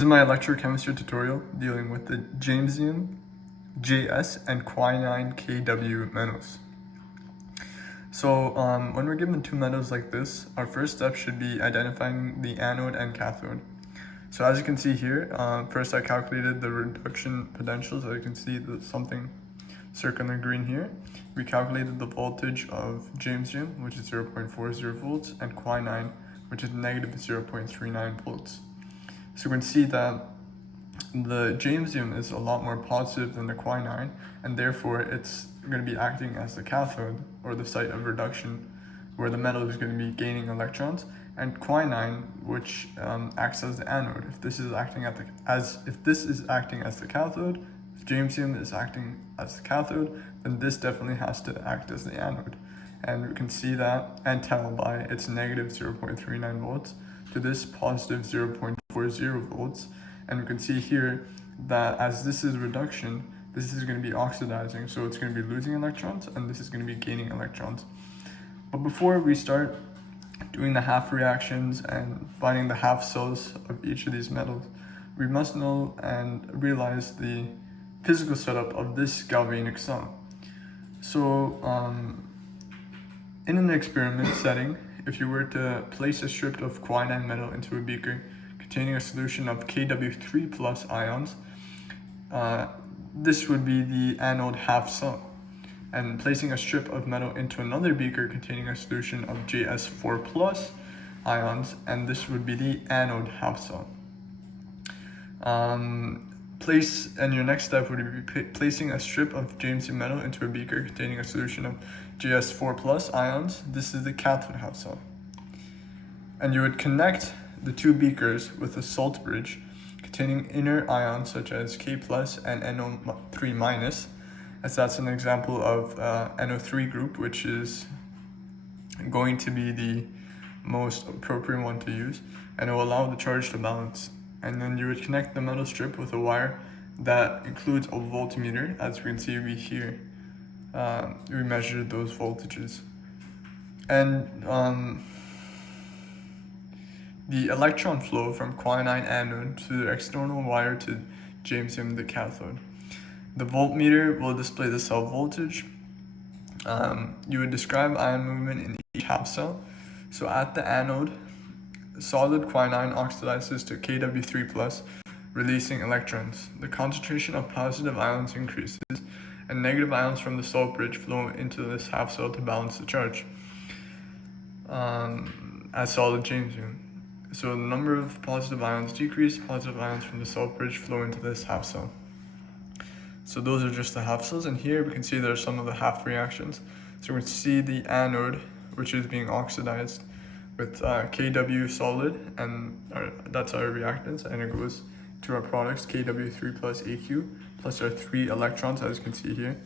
This is my Electro Chemistry tutorial dealing with the Jamesium, JS, and quinine KW metals. So when we're given two metals like this, our first step should be identifying the anode and cathode. So as you can see here, first I calculated the reduction potential, so you can see something circling green here. We calculated the voltage of Jamesium, which is 0.40 volts, and quinine, which is negative 0.39 volts. So we can see that the Jamesium is a lot more positive than the quinine, and therefore it's going to be acting as the cathode, or the site of reduction, where the metal is going to be gaining electrons, and quinine, which acts as the anode. If this is acting as the cathode, if Jamesium is acting as the cathode, then this definitely has to act as the anode. And we can see that and tell by its negative 0.39 volts to this positive 0.40 volts. And we can see here that as this is reduction, this is going to be oxidizing, so it's going to be losing electrons, and this is going to be gaining electrons. But before we start doing the half reactions and finding the half cells of each of these metals, we must know and realize the physical setup of this galvanic cell. So in an experiment setting, if you were to place a strip of quinine metal into a beaker containing a solution of Kw3 plus ions, this would be the anode half cell. And placing a strip of metal into another beaker containing a solution of Js4 plus ions, and this would be the anode half cell. And your next step would be placing a strip of Jamesium metal into a beaker containing a solution of Js4 plus ions. This is the cathode half cell. And you would connect the two beakers with a salt bridge containing inner ions such as K plus and NO3 minus, as that's an example of NO3 group, which is going to be the most appropriate one to use, and it will allow the charge to balance. And then you would connect the metal strip with a wire that includes a voltmeter. As we can see, we measured those voltages. And the electron flow from quinine anode to the external wire to Jamesium, the cathode. The voltmeter will display the cell voltage. You would describe ion movement in each half cell. So at the anode, solid quinine oxidizes to Kw3+, releasing electrons. The concentration of positive ions increases, and negative ions from the salt bridge flow into this half cell to balance the charge as solid Jamesium. So the number of positive ions decrease, positive ions from the salt bridge flow into this half cell. So those are just the half cells, and here we can see there are some of the half reactions. So we can see the anode, which is being oxidized with Kw solid, and that's our reactants, and it goes to our products, Kw3 plus Aq, plus our 3 electrons, as you can see here,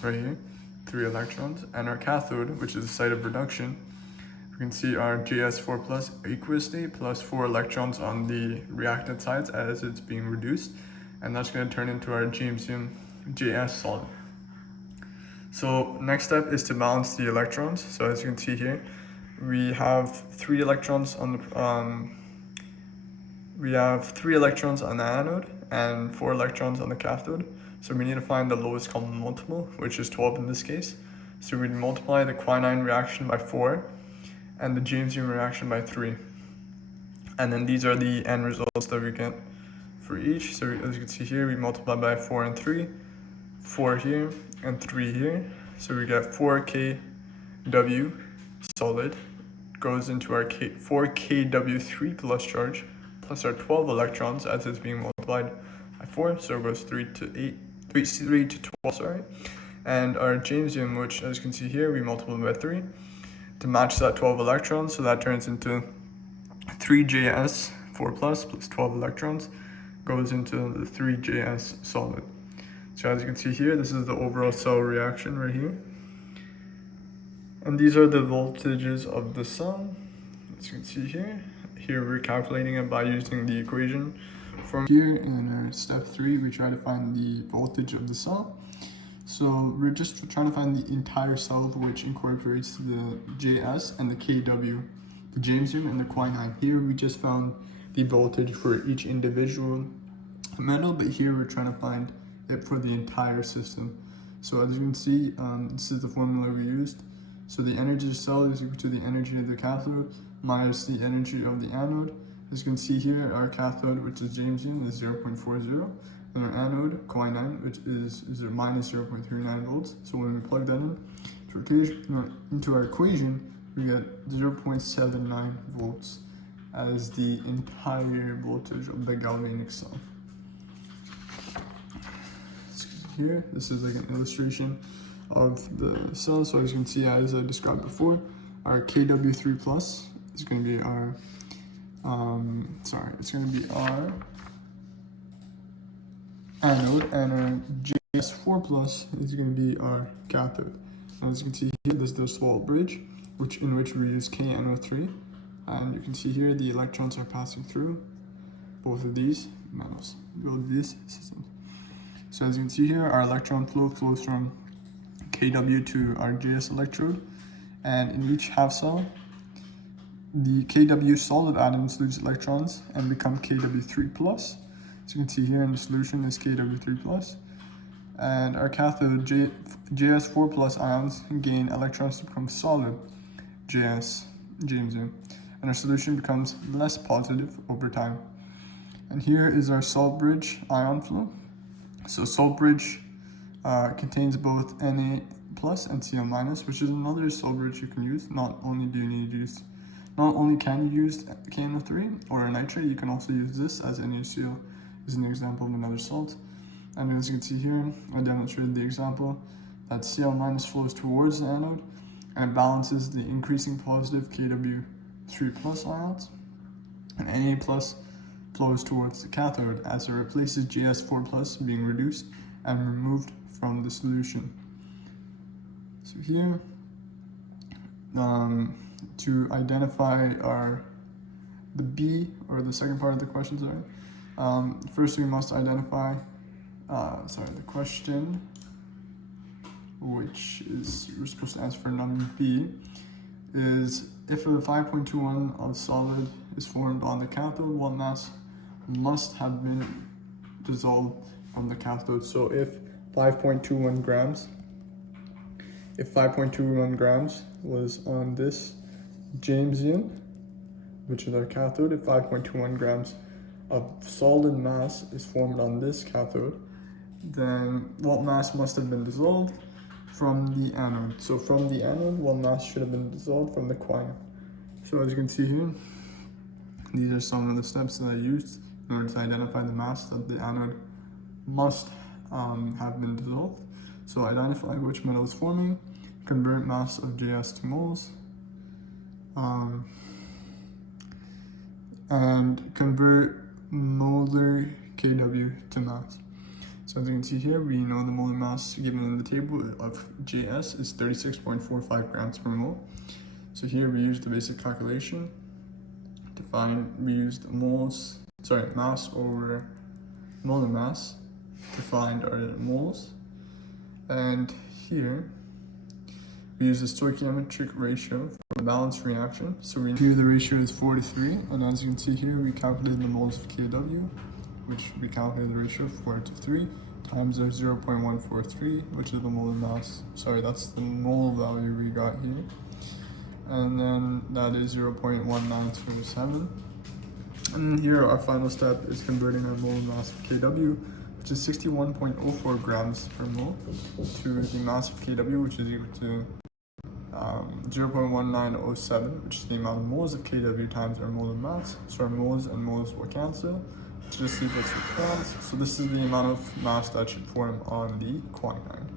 right here, 3 electrons, and our cathode, which is the site of reduction. We can see our Js4 plus aqueous state plus 4 electrons on the reactant sides as it's being reduced, and that's going to turn into our Jamesium JS solid. So next step is to balance the electrons. So as you can see here, we have 3 electrons on the anode and 4 electrons on the cathode. So we need to find the lowest common multiple, which is 12 in this case. So we'd multiply the quinine reaction by 4 and the Jamesium reaction by 3. And then these are the end results that we get for each. So as you can see here, we multiply by 4 and 3, 4 here and 3 here. So we get 4Kw solid goes into our 4Kw3 plus charge plus our 12 electrons as it's being multiplied by 4. So it goes 3 to 12, sorry. And our Jamesium, which as you can see here, we multiply by 3 to match that 12 electrons. So that turns into 3Js4 plus 12 electrons goes into the 3Js solid. So as you can see here, this is the overall cell reaction right here. And these are the voltages of the cell. As you can see here. Here we're calculating it by using the equation. From here in our step 3, we try to find the voltage of the cell. So we're just trying to find the entire cell, which incorporates the JS and the KW, the Jamesium and the quinine. Here we just found the voltage for each individual metal, but here we're trying to find it for the entire system. So as you can see, this is the formula we used. So the energy of the cell is equal to the energy of the cathode minus the energy of the anode. As you can see here, our cathode, which is Jamesian, is 0.40, and our anode, quinine, which is minus 0.39 volts. So when we plug that into our equation, we get 0.79 volts as the entire voltage of the galvanic cell. Here, this is like an illustration of the cell. So as you can see, as I described before, our KW3 plus is going to be our anode, and our JS4 plus is going to be our cathode. And as you can see here, this is the salt bridge, in which we use KNO3, and you can see here the electrons are passing through both of these metals, both of these systems. So as you can see here, our electron flow flows from KW to our JS electrode, and in each half cell, the KW solid atoms lose electrons and become KW3 plus. As you can see here in the solution is KW3 plus, and our cathode JS4 plus ions gain electrons to become solid JS Jamesian, and our solution becomes less positive over time. And here is our salt bridge ion flow. So salt bridge contains both Na plus and Cl minus, which is another salt bridge you can use. Not only can you use KNO3 or a nitrate, you can also use this, as NaCl is an example of another salt. And as you can see here, I demonstrated the example that Cl minus flows towards the anode and it balances the increasing positive KW3 plus ions, and Na plus flows towards the cathode as it replaces JS4 plus being reduced and removed from the solution. So here, to identify the B, or the second part of the question, first we must identify, the question, which is we're supposed to answer for number B, is if a 5.21 of solid is formed on the cathode, what mass must have been dissolved from the cathode? So if 5.21 grams was on this Jamesian, which is our cathode, if 5.21 grams of solid mass is formed on this cathode, then what mass must have been dissolved from the anode? So from the anode, what mass should have been dissolved from the quinine? So as you can see here, these are some of the steps that I used in order to identify the mass that the anode must have been dissolved. So identify which metal is forming, convert mass of JS to moles, and convert molar KW to mass. So as you can see here, we know the molar mass given in the table of JS is 36.45 grams per mole. So here we use the basic calculation to find, we used mass over molar mass to find our moles. And here we use the stoichiometric ratio for the balanced reaction. So here the ratio is 4 to 3, and as you can see here, we calculated the moles of KW, which we calculated the ratio 4 to 3 times our 0.143, which is the molar mass. That's the mole value we got here. And then that is 0.1927. And here our final step is converting our molar mass of KW, which is 61.04 grams per mole, to the mass of KW, which is equal to 0.1907, which is the amount of moles of KW times our molar mass. So our moles and moles will cancel, which just equals to grams. So this is the amount of mass that should form on the quinine.